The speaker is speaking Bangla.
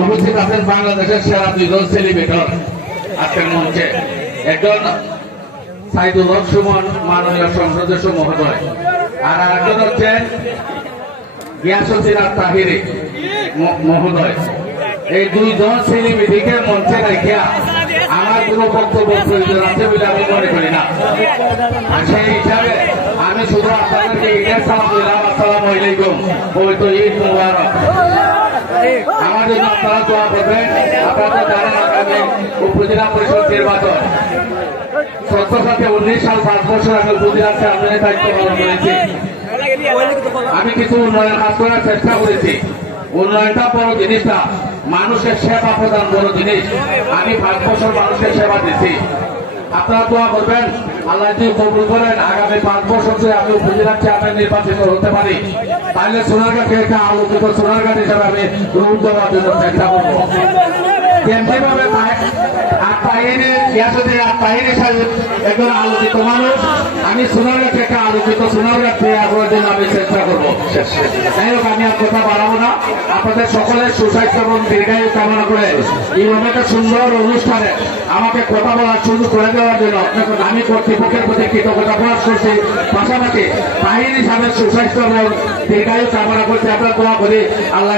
উপস্থিত আছেন বাংলাদেশের সেরা দুইজন সেলিব্রেটর আজকের মঞ্চে, একজন সাইদুল হক সুমন মাননীয় সংসদ মহোদয়, আর আরেকজন হচ্ছেন গিয়াসুদ্দিন তাহিরি মহোদয়। এই দুইজন সেলিব্রিটিকে মঞ্চে রাখিয়া আমার কোনো বক্তব্য প্রয়োজন আছে বলে আমি মনে করি না। সেই হিসাবে আমি শুধু আপনাদেরকে ঈদের সালাম দিলাম, আসসালামু আলাইকুম, পবিত্র ঈদ মুবারক। আমার জন্য আপনারা দোয়া করবেন। আপনারা জানেন আগামী উপজেলা পরিষদ নির্বাচন, সত্য সাথে 19 সাল 5 বছর আমি উপজেলা চেয়ারম্যানের দায়িত্ব পালন করেছি। আমি কিছু উন্নয়ন কাজ করার চেষ্টা করেছি। উন্নয়নটা বড় জিনিস না, মানুষের সেবা প্রদান বড় জিনিস। আমি 5 বছর মানুষের সেবা দিচ্ছি। আপনারা দোয়া করবেন, আল্লাহ যদি কবুল করেন আগামী 5 বছর ধরে আমি উপজেলা চেয়ারম্যান নির্বাচিত হতে পারি, তাহলে সোনারগাঁকে একটা আলোকিত সোনারগাঁ হিসাবে আমি রূপ দেওয়ার জন্য চেষ্টা করবো। যেমনিভাবে একজন আলোকিত মানুষ, আমি সোনারগাঁকে একটা আলোকিত সোনারগাঁ তৈরি করার জন্য আমি চেষ্টা করবো। যাই হোক, আমি আর কথা বাড়াবো না। আপনাদের সকলের সুস্বাস্থ্য এবং দীর্ঘায়ু কামনা করে এইভাবে একটা সুন্দর অনুষ্ঠানে আমাকে কথা বলার সুযোগ করে দেওয়ার জন্য আমি কর্তৃপক্ষের প্রতি কৃতজ্ঞতা প্রকাশ করছি। পাশাপাশি বাহিনী সাহেবের সুস্বাস্থ্য এবং দীর্ঘায়ু কামনা করছি। আপনার দোয়া করি আল্লাহ